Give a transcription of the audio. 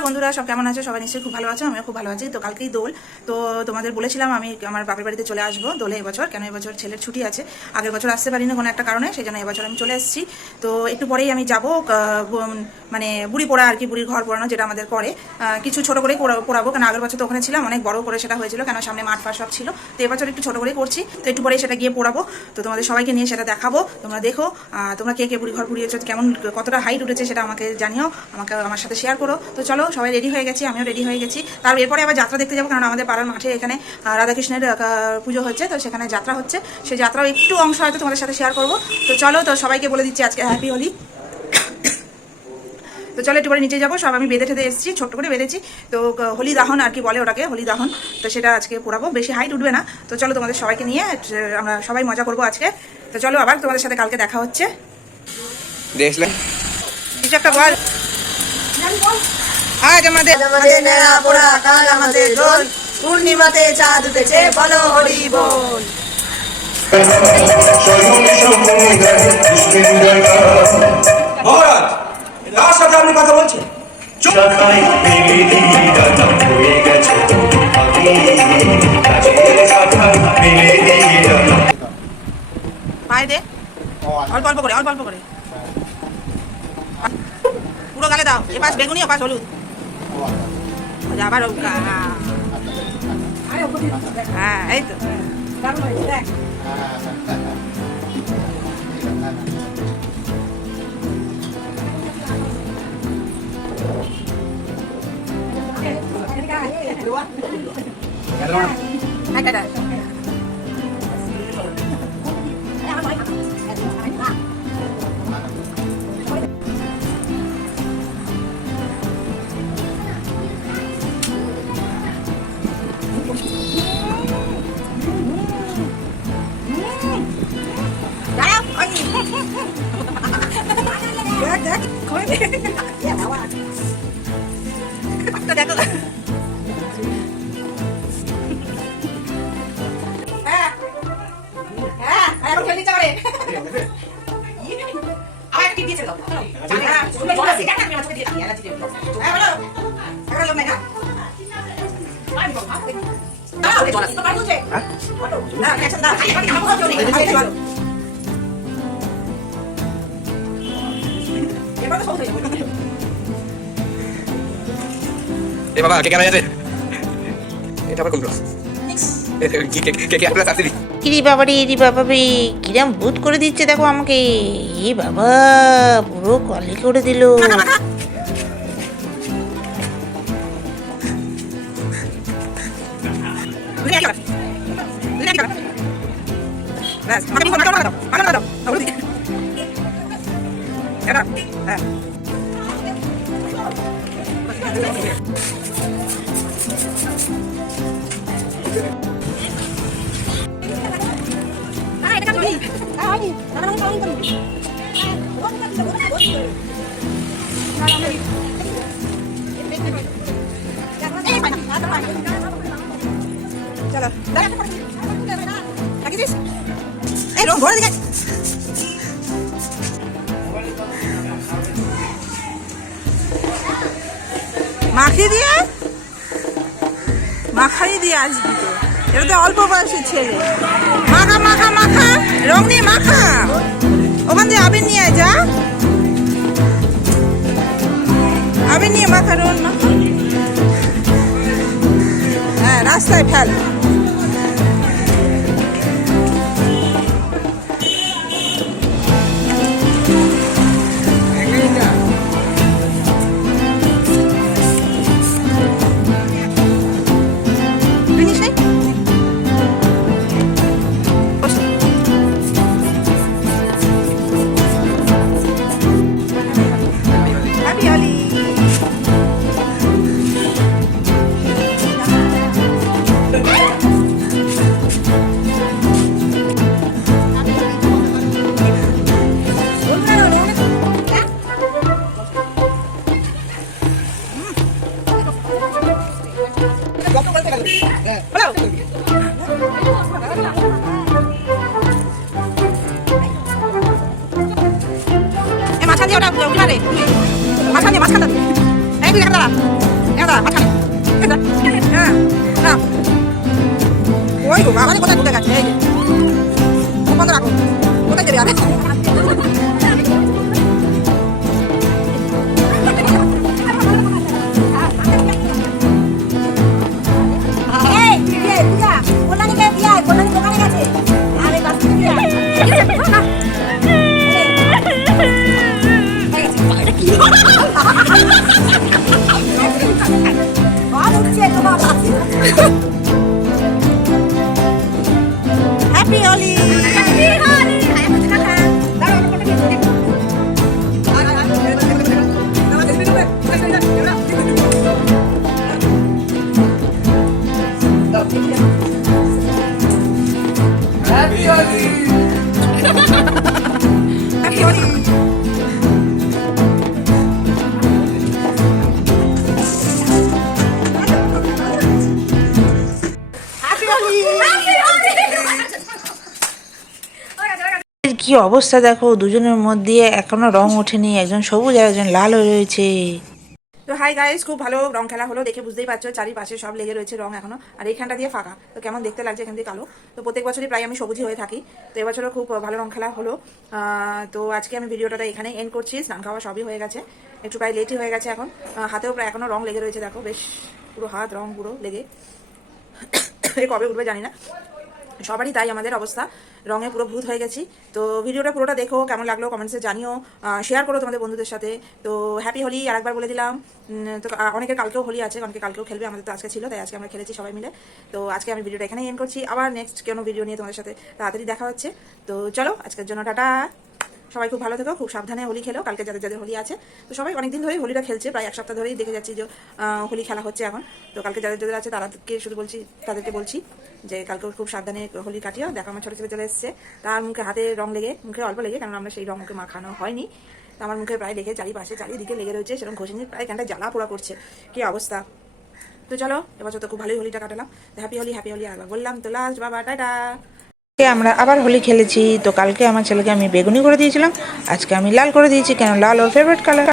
Hello বন্ধুরা, সব কেমন আছে? সবাই নিশ্চয়ই খুব ভালো আছে, আমিও খুব ভালো আছি। তো কালকেই দোল, তো তোমাদের বলেছিলাম আমি আমার বাপের বাড়িতে চলে আসবো দোলে এবছর। কেন এবছর ছেলের ছুটি আছে, আগের বছর আসতে পারিনি কোনো একটা কারণে, সেই জন্য এবছর আমি চলে এসেছি। তো একটু পরেই আমি যাব, মানে বুড়ি পোড়া আর কি, বুড়ির ঘর পোড়ানো যেটা আমাদের করে, কিছু ছোট করেই পোড়াবো। কেন আগের বছর তো ওখানে ছিলাম, অনেক বড় করে সেটা হয়েছিল, কেন সামনে মাঠ ফাট সব ছিল। তো এবছর একটু ছোট করেই করছি, তো একটু পরেই সেটা গিয়ে পোড়াবো। তো তোমাদের সবাইকে নিয়ে সেটা দেখাবো, তোমরা দেখো। তোমরা কে কে বুড়ি ঘর পুড়িয়েছো, কেমন কতটা হাইট উঠেছে সেটা আমাকে জানিও, আমার সাথে শেয়ার করো। তো চলো, সবাই রেডি হয়ে গেছি, আমিও রেডি হয়ে গেছি। তার এরপরে আবার যাত্রা দেখতে যাবো, কারণ আমাদের পাড়ার মাঠে এখানে রাধাকৃষ্ণের পুজো হচ্ছে, তো সেখানে যাত্রা হচ্ছে। সেই যাত্রাও একটু অংশ হয়তো তোমাদের সাথে শেয়ার করবো। তো চলো, তো সবাইকে বলে দিচ্ছি আজকে হ্যাপি হোলি। তো চলো একটু পরে নিচে যাবো, সব আমি বেঁধে ঠেতে এসেছি, ছোট্ট করে বেঁধেছি। তো হোলি দাহন আর কি বলে ওটাকে, হোলি দাহন। তো সেটা আজকে পোড়াবো, বেশি হাইট উঠবে না। তো চলো, তোমাদের সবাইকে নিয়ে আমরা সবাই মজা করবো আজকে। তো চলো, আবার তোমাদের সাথে কালকে দেখা হচ্ছে। দেখলে কিছু একটা বল। আজ আমাদের কাল আমাদের দোল, পূর্ণিমাতে চাঁদ উঠেছে, বলো হরি বল। মহারাজ, কার সাথে আপনি কথা বলছেন? পায়ে দে, অল্প অল্প করে, অল্প অল্প করে। পুরো গালে দাও, এপাশ বেগুনি ওপাশ হলুদ। আবার হ্যাঁ, এই তো দেখো। এখন খেলতে ইচ্ছা করে। আবার একটা টিপ দিয়েছে তো। এ বাবা, কে কেন আছে? এটা আবার কোনটা? ইরি বাবা রে, ইরি বাবা রে, কিরাম ভূত করে দিচ্ছে দেখো আমাকে। এ বাবা, পুরো কলি করে দিল। চলো, রাখিস এই রং ভরে দিকে। মাখিয়ে দিয়ে মাখাই দিয়ে আসবি তো, এটা তো অল্প বয়সের ছেলে। মাখা মাখা মাখা, রং নিয়ে মাখা। ওখান দিয়ে আবির নিয়ে আয়, যা আবির নিয়ে মাখা, রং মাখা। হ্যাঁ, রাস্তায় ফেল। মাঝখান দিয়ে ওটা উঠারে, মাঝখান দিয়ে, মাঝখান এই তুই এখানে দাঁড়া, এখানে দাঁড়া, মাঝখানে। এই যা, হ্যাঁ, না। ওই গো, বাবা রে, কোথায় ঢুকে গেছে? এই যে। মুখ বন্ধ রাখো। কোথায় যাবে আরে? হ্যাপি হোলি। হ্যাপি হোলি। এর কি অবস্থা দেখো, দুজনের মধ্যে এখনো রং ওঠেনি, একজন সবুজ আর একজন লাল হয়ে রয়েছে। তো হাই গাইস, খুব ভালো রং খেলা হলো, দেখে বুঝতেই পারছো চারিপাশে সব লেগে রয়েছে রং এখনো, আর এইখানটা দিয়ে ফাঁকা। তো কেমন দেখতে লাগছে এখান দিয়ে কালো। তো প্রত্যেক বছরই প্রায় আমি সবুজই হয়ে থাকি, তো এবছরও খুব ভালো রং খেলা হলো। তো আজকে আমি ভিডিওটা এখানে এন্ড করছি। স্নান খাওয়া সবই হয়ে গেছে, একটু প্রায় লেটই হয়ে গেছে এখন। হাতেও প্রায় এখনো রং লেগে রয়েছে, দেখো বেশ পুরো হাত রং পুরো লেগে। এ কবে উঠবে জানি না, সবারই তাই আমাদের অবস্থা, রঙে পুরো ভূত হয়ে গেছি। তো ভিডিওটা পুরোটা দেখো, কেমন লাগলো কমেন্টসে জানিও, শেয়ার করো তোমাদের বন্ধুদের সাথে। তো হ্যাপি হোলি আরেকবার বলে দিলাম। তো অনেকের কালকেও হোলি আছে, অনেকে কালকেও খেলবে, আমাদের তো আজকে ছিল, তাই আজকে আমরা খেলেছি সবাই মিলে। তো আজকে আমি ভিডিওটা এখানেই এন্ড করছি, আবার নেক্সট কোনো ভিডিও নিয়ে তোমাদের সাথে তাড়াতাড়ি দেখা হচ্ছে। তো চলো আজকের জন্য টাটা, সবাই খুব ভালো থেকো, খুব সাবধানে হোলি খেলো। কালকে যাদের যাদের হোলি আছে, তো সবাই অনেকদিন ধরেই হোলিটা খেলছে, প্রায় এক সপ্তাহ ধরেই দেখে যাচ্ছি যে হোলি খেলা হচ্ছে এখন। তো কালকে যাদের যাদের আছে তাদেরকে শুধু বলছি, তাদেরকে বলছি যে কালকে খুব সাবধানে হোলি কাটিও। দেখো আমার ছোটো ছেলে চলে এসেছে, তার মুখে হাতে রং লেগে, মুখে অল্প লেগে, কারণ আমরা সেই রং মুখে মাখানো হয়নি। তো আমার মুখে প্রায় লেগে চারিপাশে চারিদিকে লেগে রয়েছে, সেরকম ঘষিনি, প্রায় এখানটা জ্বালা পোড়া করছে, কি অবস্থা। তো চলো এবছর তো খুব ভালোই হোলিটা কাটালাম। হ্যাপি হোলি, হ্যাপি হোলি আবার বললাম। তো লাস্ট বাবা টাটা। আমরা আবার হোলি খেলেছি। তো কালকে আমার ছেলেকে আমি বেগুনি করে দিয়েছিলাম, আজকে আমি লাল করে দিয়েছি, কেন লাল ওর ফেভারিট কালার।